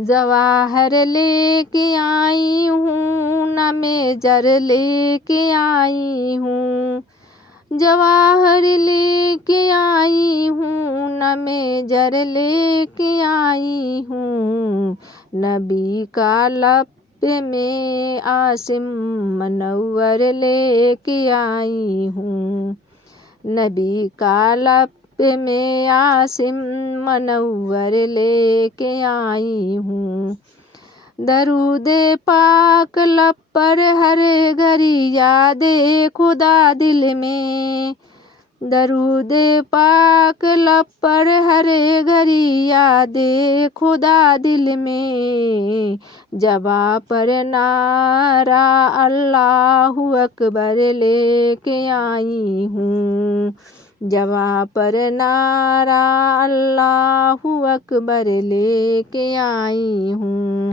जवाहर लेके आई हूँ न मेजर लेके आई हूँ, जवाहर लेके आई हूँ न मेजर लेके आई हूँ। नबी का लब में आसिम मनव्वर लेके आई हूँ, नबी का लब में आसिम मनव्वर लेके आई हूँ। दरूदे पाक लब पर हर घड़ी यादे खुदा दिल में, दरूदे पाक लब पर हर घड़ी यादे खुदा दिल में। जबा पर नारा अल्लाहु अकबर लेके आई हूँ, जबा पर नारा अल्लाहु अकबर लेके आई हूँ।